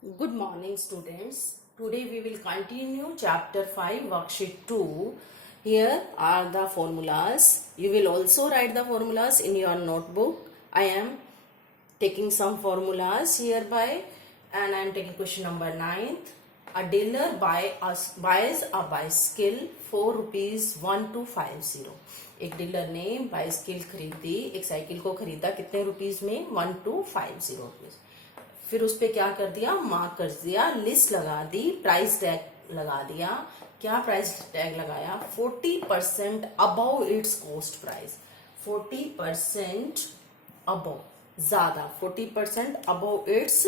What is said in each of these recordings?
Good morning, students. Today we will continue chapter 5, worksheet 2. Here are the formulas. You will also write the formulas in your notebook. I am taking some formulas hereby, and I am taking question number 9. A dealer buys a bicycle for ₹1250. एक dealer ने bicycle खरीदी, एक cycle को खरीदा कितने rupees में? 1250 rupees. फिर उस पे क्या कर दिया? मार्क कर दिया, लिस्ट लगा दी, प्राइस टैग लगा दिया। क्या प्राइस टैग लगाया? 40% above it's cost price. 40% above, ज्यादा, 40% अबव इट्स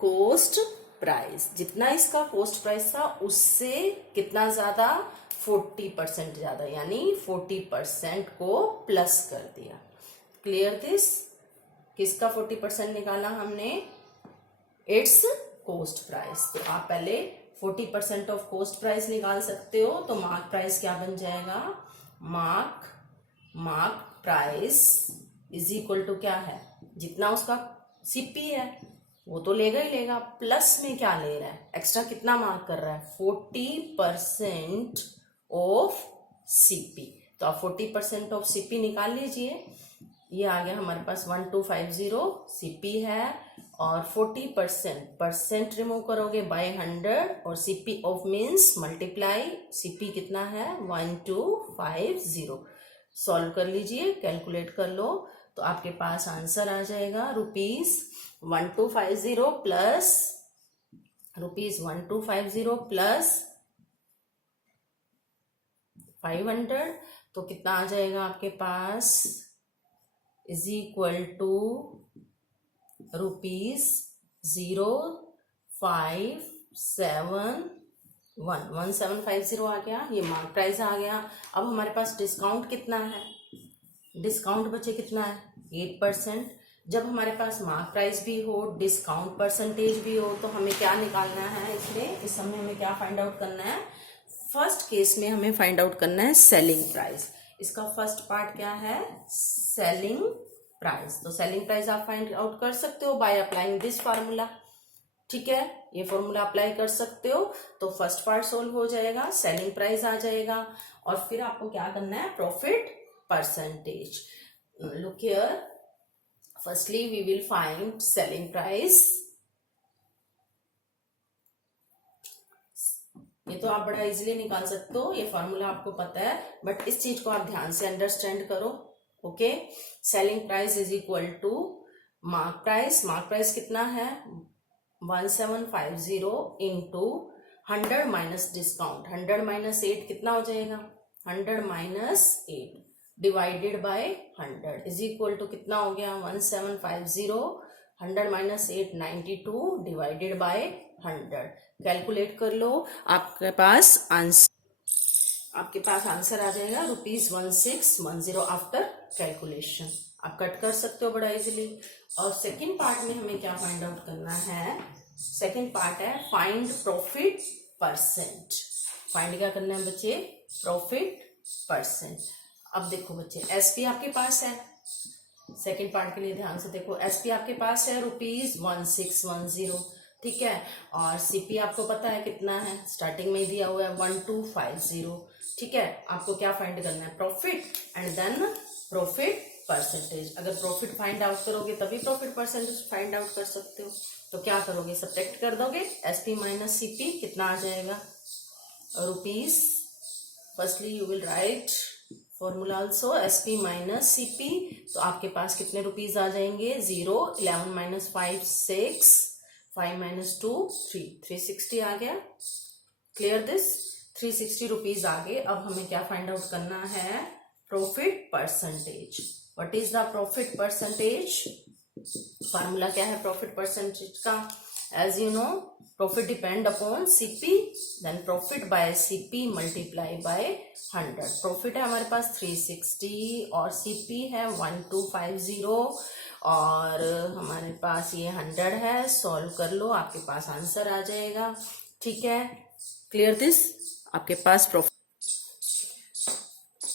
कॉस्ट प्राइस। जितना इसका कॉस्ट प्राइस था उससे कितना ज्यादा? 40% ज्यादा, यानी 40% को प्लस कर दिया। Clear this? किसका 40% निकाला हमने? It's cost price. तो आप पहले 40% ऑफ कॉस्ट प्राइस निकाल सकते हो। तो मार्क प्राइस क्या बन जाएगा? Mark price is equal to क्या है? जितना उसका सीपी है वो तो लेगा ही लेगा, प्लस में क्या ले रहा है? एक्स्ट्रा कितना मार्क कर रहा है? 40% ऑफ सीपी। तो आप 40% ऑफ सीपी निकाल लीजिए। ये आ गया हमारे पास 1250 सीपी है, और 40% रिमूव करोगे बाय 100, और CP of means multiply, CP कितना है? 1250। सॉल्व कर लीजिए, कैलकुलेट कर लो, तो आपके पास आंसर आ जाएगा ₹1250 प्लस ₹1250 प्लस 500, तो कितना आ जाएगा आपके पास? इज इक्वल टू ₹1750 आ गया। ये मार्क प्राइस आ गया। अब हमारे पास डिस्काउंट कितना है? डिस्काउंट बचे कितना है? 8%। जब हमारे पास मार्क प्राइस भी हो, डिस्काउंट परसेंटेज भी हो, तो हमें क्या निकालना है? इसमें इस समय हमें क्या फाइंड आउट करना है? फर्स्ट केस में हमें फाइंड आउट करना है सेलिंग प्राइस। इसका फर्स्ट पार्ट क्या है? Selling price. तो सेलिंग प्राइस आप फाइंड आउट कर सकते हो बाय अप्लाइंग दिस फार्मूला। ठीक है, ये फॉर्मूला अप्लाई कर सकते हो। तो फर्स्ट पार्ट सोल्व हो जाएगा, सेलिंग प्राइस आ जाएगा, और फिर आपको क्या करना है? Profit percentage. Look here, firstly we will find selling price. ये तो आप बड़ा इजीली निकाल सकते हो, ये फॉर्मूला आपको पता है, बट इस चीज को आप ध्यान से अंडरस्टैंड करो। Okay, selling price is equal to mark price. Mark price कितना है? 1750 इंटू 100 माइनस डिस्काउंट। 100 माइनस 8 कितना हो जाएगा? 100 minus 8 divided by 100 is equal to कितना हो गया? 1750 100 माइनस 8 92 डिवाइडेड बाय 100। कैलकुलेट कर लो, आपके पास आंसर आ जाएगा ₹1610 आफ्टर कैलकुलेशन। आप कट कर सकते हो बड़ा इजीली। और सेकंड पार्ट में हमें क्या फाइंड आउट करना है? सेकंड पार्ट है फाइंड प्रॉफिट परसेंट। फाइंड क्या करना है बच्चे? Profit percent. अब देखो बच्चे, एसपी आपके पास है। सेकंड पार्ट के लिए ध्यान से देखो, एसपी आपके पास है ₹1610। ठीक है, और सीपी आपको पता है कितना है? स्टार्टिंग में दिया हुआ है 1250। ठीक है, आपको क्या फाइंड करना है? Profit and then profit percentage. अगर प्रॉफिट फाइंड आउट करोगे तभी प्रॉफिट परसेंटेज फाइंड आउट कर सकते हो। तो क्या करोगे? सब्ट्रैक्ट कर दोगे, एसपी माइनस सीपी कितना आ जाएगा? Rupees. Firstly you will right formula also, SP minus CP. तो आपके पास कितने रुपीज आ जाएंगे? 0, 11 माइनस 5 6, 5 माइनस 2 3, 360 आ गया। Clear this? 360 रुपीज आ गए। अब हमें क्या फाइंड आउट करना है? Profit percentage. What is the profit percentage? Formula क्या है प्रॉफिट परसेंटेज का? As you know, profit depend upon CP, then profit by CP multiply by 100। Profit है हमारे पास 360 और सीपी है 1250, और हमारे पास ये 100 है। सॉल्व कर लो, आपके पास आंसर आ जाएगा। ठीक है, क्लियर दिस? आपके पास profit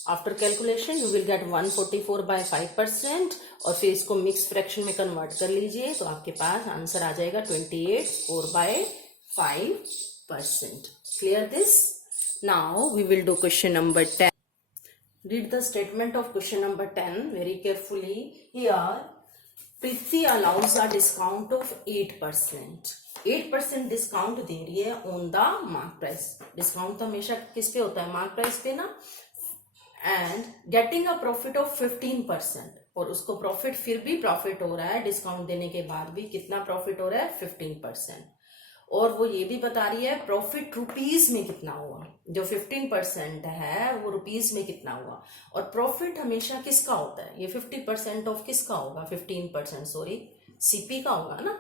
after calculation you will get 144/5%, और फिर इसको मिक्स फ्रैक्शन में कन्वर्ट कर लीजिए तो आपके पास आंसर आ जाएगा 28/4/5%. Clear this? Now we will do question number 10. Read the statement of question number 10 very carefully. Here, Priti allows a discount of 8%. 8% discount दे रही है on the mark price. Discount तो हमेशा किस पे होता है? मार्क प्राइस पे ना. And getting a profit of 15%, और उसको प्रॉफिट फिर भी प्रॉफिट हो रहा है डिस्काउंट देने के बाद भी. कितना प्रॉफिट हो रहा है? 15%. और वो ये भी बता रही है प्रॉफिट रुपीज में कितना हुआ. जो 15% है वो रुपीज में कितना हुआ. और प्रॉफिट हमेशा किसका होता है? ये 50% ऑफ किसका होगा? 15% सॉरी, सीपी का होगा ना.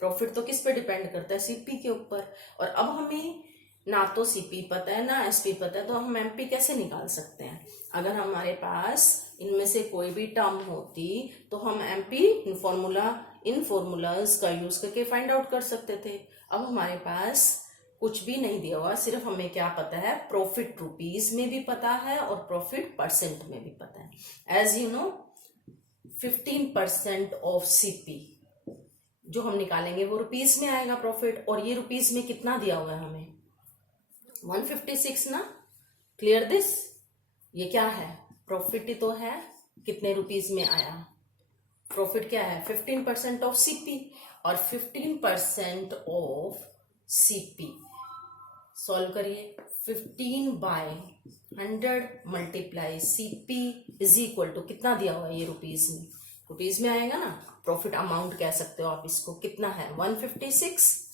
प्रॉफिट तो किस पे डिपेंड करता है? सीपी के ऊपर. और अब हमें ना तो सीपी पता है ना एसपी पता है, तो हम एमपी कैसे निकाल सकते हैं? अगर हमारे पास इनमें से कोई भी टर्म होती तो हम एमपी इन फॉर्मूलाज का यूज करके फाइंड आउट कर सकते थे. अब हमारे पास कुछ भी नहीं दिया हुआ, सिर्फ हमें क्या पता है? प्रॉफिट रुपीज में भी पता है और प्रॉफिट परसेंट में भी पता है. As you know 15% of CP जो हम निकालेंगे वो रुपीज में आएगा प्रॉफिट. और ये रुपीज में कितना दिया हुआ है हमें? 156 ना. Clear this? ये क्या है? प्रॉफिट ही तो है. कितने रुपीज में आया? प्रॉफिट क्या है? 15% ऑफ सीपी. और 15% ऑफ सीपी सॉल्व करिए. 15/100 multiply CP is equal to कितना दिया हुआ है? ये रुपीज में. रुपीज में आएगा ना. प्रॉफिट अमाउंट कह सकते हो आप इसको. कितना है? 156.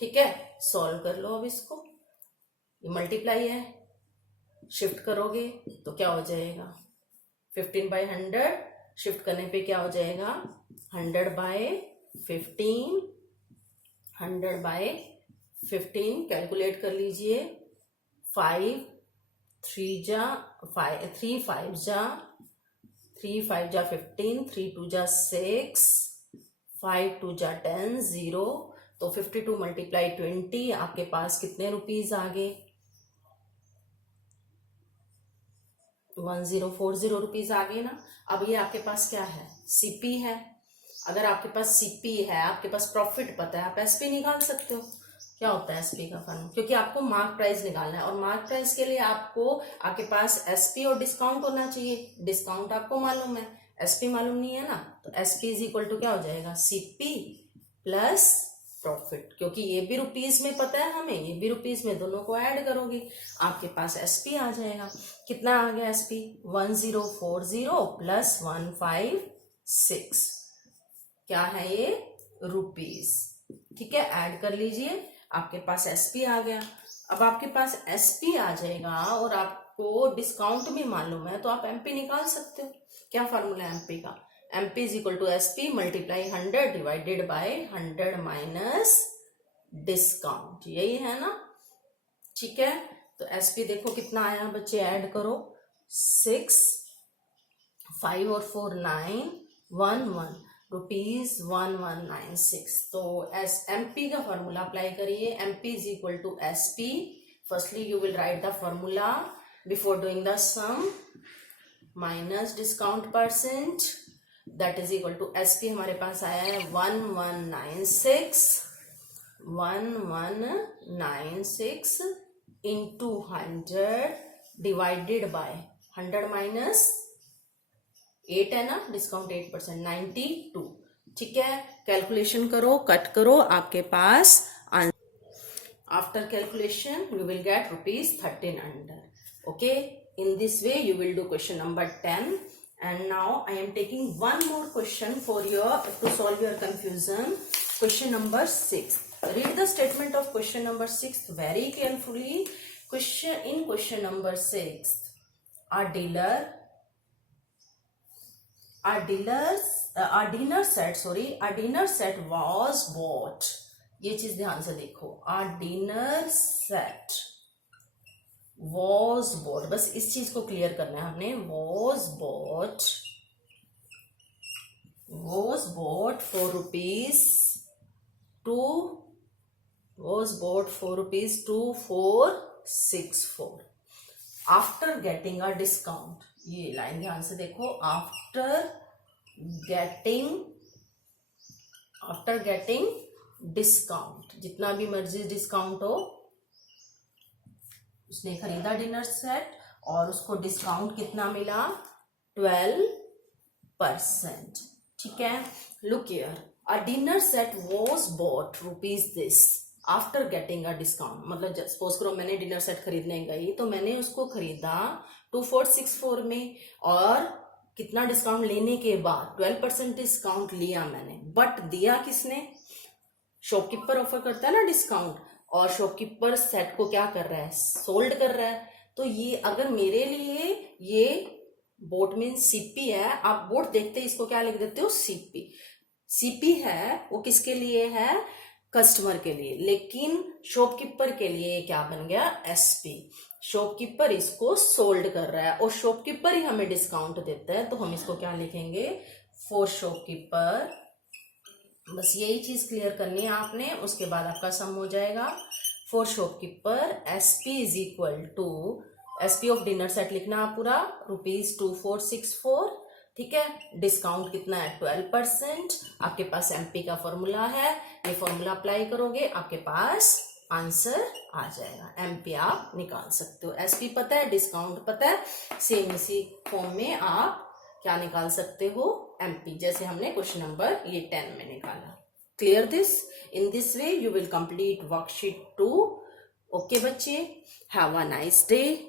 ठीक है, सॉल्व कर लो. अब इसको ये मल्टीप्लाई है, शिफ्ट करोगे तो क्या हो जाएगा? 15/100 शिफ्ट करने पे क्या हो जाएगा? 100/15. 100/15 कैलकुलेट कर लीजिए. 5 3 जा 5 3 5 जा 3 5 जा 15, 3 2 जा 6, 5 2 जा 10, 0. तो 52 मल्टीप्लाई 20 आपके पास कितने रुपीज आ गए? 1040 रुपीज आ गए ना. अब ये आपके पास क्या है? सीपी है. अगर आपके पास सीपी है, आपके पास प्रॉफिट पता है, आप एसपी निकाल सकते हो. क्या होता है एसपी का फॉर्मूला? क्योंकि आपको मार्क प्राइस निकालना है और मार्क प्राइस के लिए आपको आपके पास एसपी और डिस्काउंट होना चाहिए. डिस्काउंट आपको मालूम है, एसपी मालूम नहीं है ना. तो एसपी इज इक्वल टू क्या हो जाएगा? CP plus profit. क्योंकि ये भी रुपीज में पता है हमें, ये भी रुपीज में, दोनों को ऐड करोगे आपके पास एसपी आ जाएगा. कितना आ गया एसपी? 1040 प्लस 156. क्या है ये? रुपीज. ठीक है, ऐड कर लीजिए. आपके पास एसपी आ गया. अब आपके पास एसपी आ जाएगा और आपको डिस्काउंट भी मालूम है तो आप एमपी निकाल सकते हो. क्या फॉर्मूला है एमपी का? MP is equal to SP multiply 100 divided by 100 minus discount. यही है ना. ठीक है, तो एसपी देखो कितना आया बच्चे, ऐड करो. 6 5 और 4 9 1 1 रुपीज 1196. तो एस एमपी का फॉर्मूला अप्लाई करिए. MP is equal to SP. Firstly you will write the formula before doing the sum. Minus discount percent that is equal to SP हमारे पास आया है 1196 इंटू 100 डिवाइडेड बाय 100 माइनस 8 है ना. Discount 8%, 92. ठीक है, कैलकुलेशन करो, कट करो. आपके पास after calculation you will get rupees 1300. Okay, in this way you will do question number 10. And now I am taking one more question for your to solve your confusion. Question number 6. Read the statement of question number 6 very carefully. Question number 6, a dinner set was bought. ये चीज ध्यान से देखो. A dinner set was bought. बस इस चीज को clear करना है हमने. was bought for rupees 2464. After getting a discount, ये लाइन ध्यान से देखो, आफ्टर गेटिंग डिस्काउंट, जितना भी मर्जी डिस्काउंट हो, उसने खरीदा डिनर सेट और उसको डिस्काउंट कितना मिला, 12%। ठीक है, look here, a dinner set was bought rupees this after getting a discount. मतलब सपोज करो मैंने डिनर सेट खरीदने गई तो मैंने उसको खरीदा 2464 में, और कितना डिस्काउंट लेने के बाद 12% डिस्काउंट लिया मैंने, बट दिया किसने, शॉपकीपर ऑफर करता है ना डिस्काउंट, और शॉपकीपर सेट को क्या कर रहा है, सोल्ड कर रहा है। तो ये अगर मेरे लिए ये बोट मीन सीपी है, आप बोट देखते ही इसको क्या लिख देते हो, सीपी। सीपी है वो किसके लिए है, कस्टमर के लिए, लेकिन शॉपकीपर के लिए क्या बन गया, एसपी। शॉपकीपर इसको सोल्ड कर रहा है और शॉपकीपर ही हमें डिस्काउंट देता है, तो हम इसको क्या लिखेंगे, फॉर शॉपकीपर। बस यही चीज क्लियर करनी है आपने, उसके बाद आपका सम हो जाएगा। For shopkeeper SP is equal to, SP of dinner set लिखना आप पूरा, ₹2464। ठीक है, डिस्काउंट कितना है, 12%। आपके पास एमपी का फॉर्मूला है, ये फॉर्मूला अप्लाई करोगे आपके पास आंसर आ जाएगा, एमपी आप निकाल सकते हो। एसपी पता है, डिस्काउंट पता है, सेम इसी फॉर्म में आप क्या निकाल सकते हो, एमपी, जैसे हमने क्वेश्चन नंबर ये 10 में निकाला। Clear this, in this way you will complete worksheet 2। Okay बच्चे, हैव अ नाइस डे।